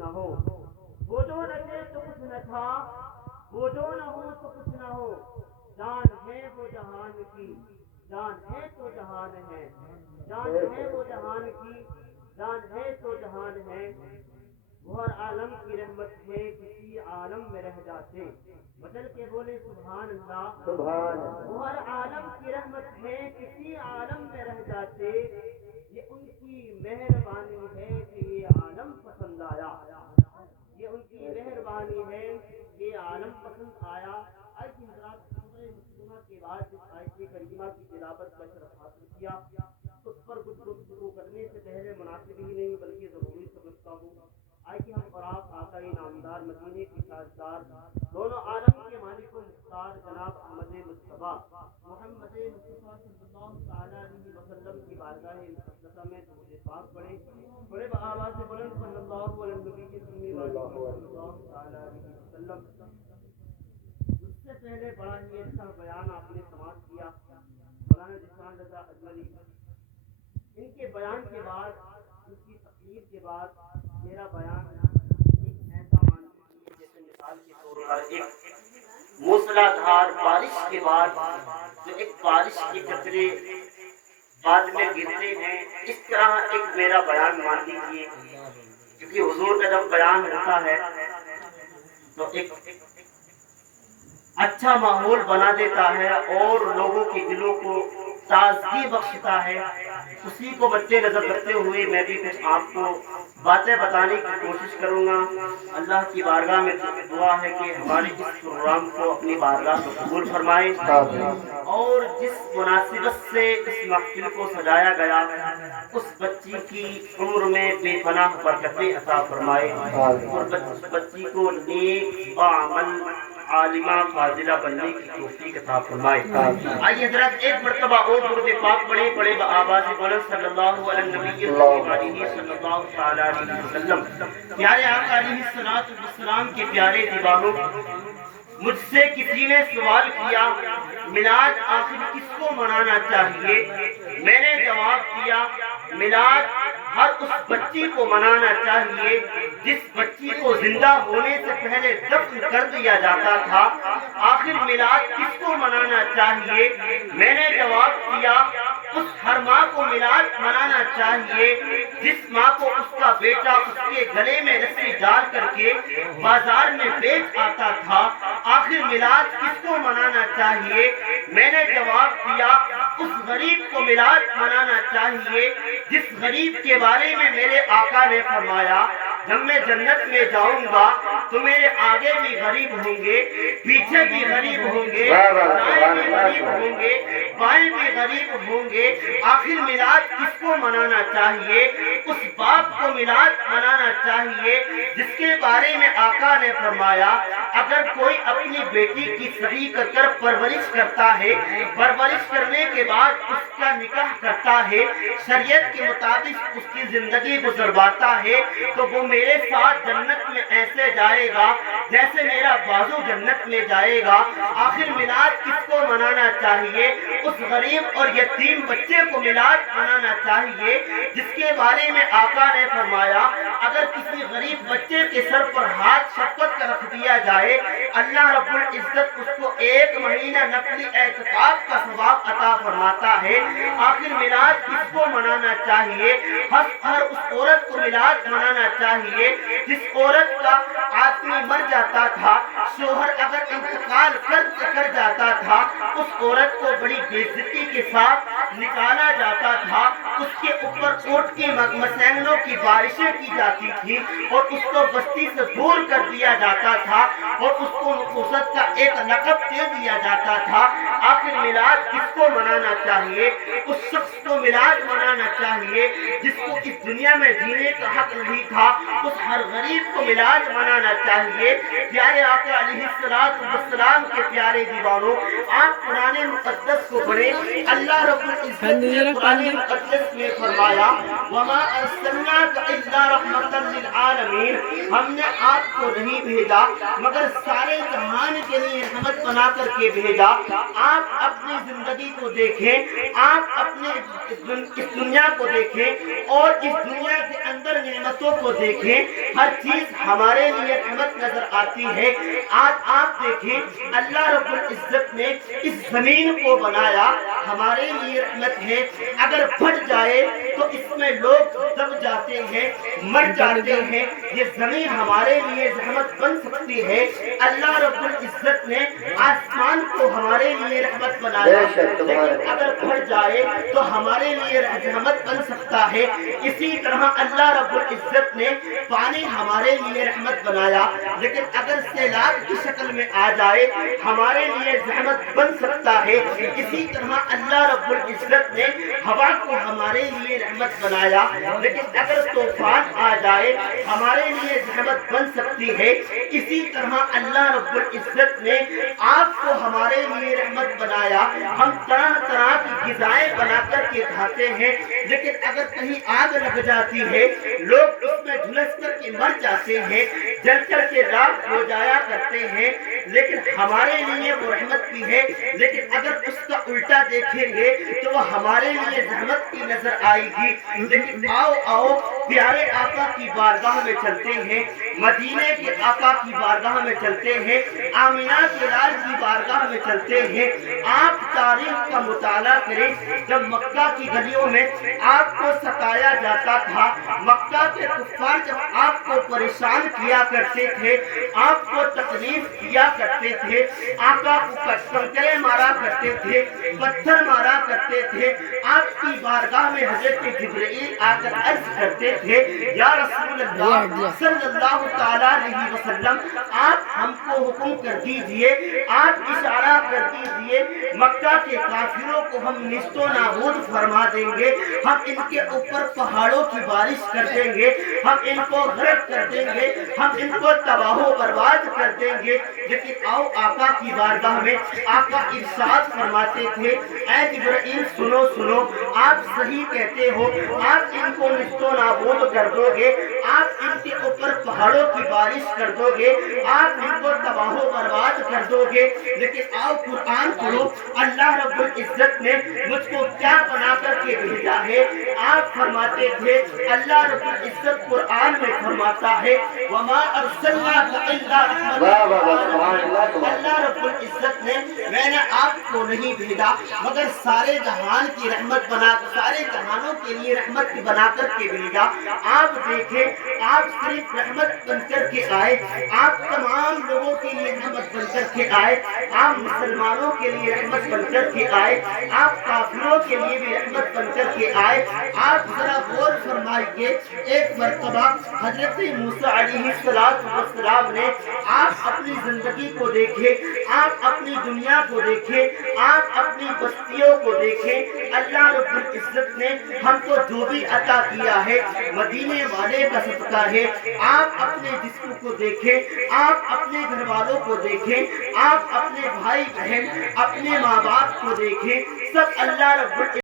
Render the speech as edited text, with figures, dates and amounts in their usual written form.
نہ ہو، وہ جو نہ تھے تو کچھ نہ تھا، وہ جو نہ ہو تو کچھ نہ ہو، جان ہے وہ جہان کی، جان ہے تو جہان ہے، جان ہے وہ جہان کی، جان ہے تو جہان ہے، وہ ہر عالم کی رحمت ہے، کسی عالم میں رہ جاتے، بدل کے بولے سبحان اللہ، سبحان اللہ۔ وہ ہر عالم کی رحمت ہے، کسی عالم میں رہ جاتے، یہ ان کی مہربانی ہے کہ یہ عالم پسند آیا، یہ ان کی مہربانی ہے کہ یہ عالم پسند آیا۔ آج کی حضرات سورہ مسلمہ کے بعد جس آیت کریمہ کی تلاوت کا شرف حاصل کیا، اس پر کچھ گفتگو کرنے سے پہلے مناسب ہی نہیں بلکہ ضروری سمجھتا ہوں۔ آئیے ہم اور آپ آقا نامدار مدینے کے تاجدار دونوں عالم کے مالک و مختار جناب احمد مصطفیٰ محمد مصطفیٰ صلی اللہ تعالیٰ علیہ وسلم کی بارگاہ مقدسہ میں درود پاک پڑھیں، بڑے بآواز بلند صلی اللہ علیہ نبی صلی اللہ تعالیٰ علیہ وسلم۔ اس سے پہلے بڑا ہی اچھا بیان آپ نے سماعت کیا مولانا جسان رضا اجملی، ان کے بیان کے بعد، ان کی تقریر کے بعد میرا بیان ایک ایسا مان لیجیے جیسے مثال کے طور پر ایک موسلا دھار بارش کے بعد جو ایک بارش کے قطرے بعد میں گرتے ہیں، اس طرح ایک میرا بیان مان لیجیے، کیونکہ حضور کا جب بیان ہوتا ہے تو ایک اچھا ماحول بنا دیتا ہے اور لوگوں کے دلوں کو تازگی بخشتا ہے۔ اسی کو مد نظر رکھتے ہوئے میں بھی کچھ آپ کو باتیں بتانے کی کوشش کروں گا۔ اللہ کی بارگاہ میں دعا ہے کہ ہمارے اس پروگرام کو اپنی بارگاہ میں قبول فرمائے اور جس مناسبت سے اس محفل کو سجایا گیا اس بچی کی عمر میں بے پناہ برکتیں عطا فرمائے اور بچی کو نیک باعمل عالمہ فاضلہ بننے کی توفیق عطا فرمائے۔ آئیے حضرات ایک مرتبہ اور درود پاک پڑھیں، بڑے بآواز بلند صلی اللہ علیہ نبی صلی اللہ تعالیٰ علیہ وسلم۔ پیارے آقا علیہ السلام کے پیارے دیوانوں، مجھ سے کسی نے سوال کیا میلاد آخر کس کو منانا چاہیے؟ میں نے جواب دیا میلاد ہر اس بچی کو منانا چاہیے جس بچی کو زندہ ہونے سے پہلے دفن کر دیا جاتا تھا۔ آخر میلاد کس کو منانا چاہیے؟ میں نے جواب دیا اس ہر ماں کو میلاد منانا چاہیے جس ماں کو اس کا بیٹا اس کے گلے میں رسی ڈال کر کے بازار میں بیچ آتا تھا۔ آخر میلاد کس کو منانا چاہیے؟ میں نے جواب دیا اس غریب کو میلاد منانا چاہیے جس غریب کے بارے میں میرے آقا نے فرمایا جب میں جنت میں جاؤں گا تو میرے آگے بھی غریب ہوں گے، پیچھے بھی غریب ہوں گے، دائیں بھی غریب ہوں گے، بائیں بھی غریب ہوں گے۔ آخر میلاد کس کو منانا چاہیے؟ اس باپ کو میلاد منانا چاہیے جس کے بارے میں آقا نے فرمایا اگر کوئی اپنی بیٹی کی صحیح کر پرورش کرتا ہے، پرورش کرنے کے بعد اس کا نکاح کرتا ہے، شریعت کے مطابق اس کی زندگی گزرواتا ہے تو وہ میرے ساتھ جنت میں ایسے جائے گا جیسے میرا بازو جنت میں جائے گا۔ آخر میلاد کس کو منانا چاہیے؟ اس غریب اور یتیم بچے کو میلاد منانا چاہیے جس کے بارے میں آقا نے فرمایا اگر کسی غریب بچے کے سر پر ہاتھ شفقت کا رکھ دیا جائے اللہ رب العزت اس کو 1 مہینہ نفلی اعتکاف کا ثواب عطا فرماتا ہے۔ آخر میلاد کس کو منانا چاہیے؟ ہر اس عورت کو میلاد منانا چاہیے جس عورت کا آدمی مر جاتا تھا، شوہر اگر انتقال کر جاتا تھا، اس عورت کو بڑی بے عزتی کے ساتھ نکالا جاتا تھا، اس کے اوپر اونٹ کی مسینوں کی بارشیں کی جاتی تھی اور اس کو بستی سے دور کر دیا جاتا تھا اور اس کو نفوست کا ایک لقب دے دیا جاتا تھا۔ آخر میلاد کس کو منانا چاہیے؟ اس شخص کو میلاد منانا چاہیے جس کو اس دنیا میں جینے کا حق نہیں تھا، اس ہر غریب کو میلاد منانا چاہیے۔ پیارے آقا علیہ السلام کے پیارے دیوانوں، آپ قرآن مقدس کو پڑھیں، اللہ رب العزت نے قرآن مقدس میں فرمایا وَمَا أَرْسَلْنَاكَ إِلَّا رَحْمَةً لِلْعَالَمِينَ، ہم نے آپ کو نہیں بھیجا مگر سارے جہان کے لیے رحمت بنا کر کے بھیجا۔ آپ اپنی زندگی کو دیکھیں، آپ اپنے اس دنیا کو دیکھیں اور اس دنیا کے اندر نعمتوں کو دیکھیں۔ دیکھیں ہر چیز ہمارے لیے رحمت نظر آتی ہے۔ آج آپ دیکھیں اللہ رب العزت نے اس زمین کو بنایا ہمارے لیے رحمت ہے، اگر پھٹ جائے تو اس میں لوگ دب جاتے ہیں، مر جاتے ہیں، یہ زمین ہمارے لیے رحمت بن سکتی ہے۔ اللہ رب العزت نے آسمان کو ہمارے لیے رحمت بنایا، لیکن اگر پھٹ جائے تو ہمارے لیے رحمت بن سکتا ہے۔ اسی طرح اللہ رب العزت نے پانی ہمارے لیے رحمت بنایا، لیکن اگر سیلاب کی شکل میں آ جائے ہمارے لیے رحمت بن سکتا ہے۔ اسی طرح اللہ رب العزت نے ہوا کو ہمارے لیے رحمت بنایا، لیکن اگر طوفان آ جائے ہمارے لیے رحمت بن سکتی ہے۔ اسی طرح اللہ رب العزت نے آگ کو ہمارے لیے رحمت بنایا، ہم طرح طرح کی غذائیں بنا کر کے کھاتے ہیں، لیکن اگر کہیں آگ لگ جاتی ہے لوگ اس میں جھلس کر کے مر جاتے ہیں، جل کر کے راکھ ہو جایا کرتے ہیں، لیکن ہمارے لیے وہ رحمت بھی ہے۔ لیکن اگر اس کا الٹا دیکھیں گے تو وہ ہمارے لیے رحمت کی نظر آئے گی۔ لیکن آؤ پیارے آقا کی بارگاہ میں چلتے ہیں، مدینے کے آقا کی بارگاہ میں چلتے ہیں، آمینہ کے لال کی بارگاہ میں چلتے ہیں۔ آپ تاریخ کا مطالعہ کریں، جب مکہ کی گلیوں میں آپ کو ستایا جاتا تھا، مکہ کے کفار جب آپ کو پریشان کیا کرتے تھے، آپ کو تکلیف کیا کرتے تھے، آقا کو کنکرے مارا کرتے تھے، پتھر مارا کرتے تھے، آپ کی بارگاہ میں حضرت جبرائیل آ کر عرض کرتے تھے یا رسول اللہ صلی اللہ تعالیٰ علیہ وسلم آپ ہم کو حکم کر دیجئے، آپ اشارہ کر دیجئے، مکہ کے کافروں کو ہم نیست و نابود فرما دیں گے، ہم ان کے اوپر پہاڑوں کی بارش کر دیں گے، ہم ان کو غرق کر دیں گے، ہم ان کو تباہ و برباد کر دیں گے۔ لیکن آؤ آقا کی بارگاہ میں آقا ارشاد فرماتے تھے اے جبرائیل سنو، آپ صحیح کہتے ہو، آپ ان کو نیست و نابود کر دو گے، آپ ان کے اوپر پہاڑوں کی بارش کر دو گے، آپ ان کو تباہ و برباد کر دو گے۔ لیکن آؤ قرآن پڑھو، اللہ رب العزت نے مجھ کو کیا بنا کر کے بھیجا ہے۔ آپ فرماتے تھے اللہ رب العزت قرآن میں فرماتا ہے وَمَا أَرْسَلْنَاكَ إِلَّا رَحْمَةً، اللہ رب العزت نے میں نے آپ کو نہیں بھیجا مگر سارے جہان کی رحمت بنا کر، سارے جہانوں کے لیے رحمت بنا کر کے بھیجا۔ آپ دیکھیں آپ صرف رحمت بن کر کے آئے، آپ تمام لوگوں کے لیے رحمت بن کر کے آئے، آپ مسلمانوں کے لیے رحمت بن کر کے آئے، آپ کافروں کے لیے بھی رحمت بن کر کے آئے۔ آپ ذرا غور فرمائیے، ایک مرتبہ حضرت موسیٰ علیہ السلام نے آپ اپنی زندگی کو دیکھیں، آپ اپنی دنیا کو دیکھیں، آپ اپنی بستیوں کو دیکھیں، اللہ رب العزت نے ہم کو جو بھی عطا کیا ہے مدینے والے کا صدقہ ہے۔ آپ اپنے جسم کو دیکھیں، آپ اپنے گھر والوں کو دیکھیں، آپ اپنے بھائی بہن، اپنے ماں باپ کو دیکھیں، سب اللہ رب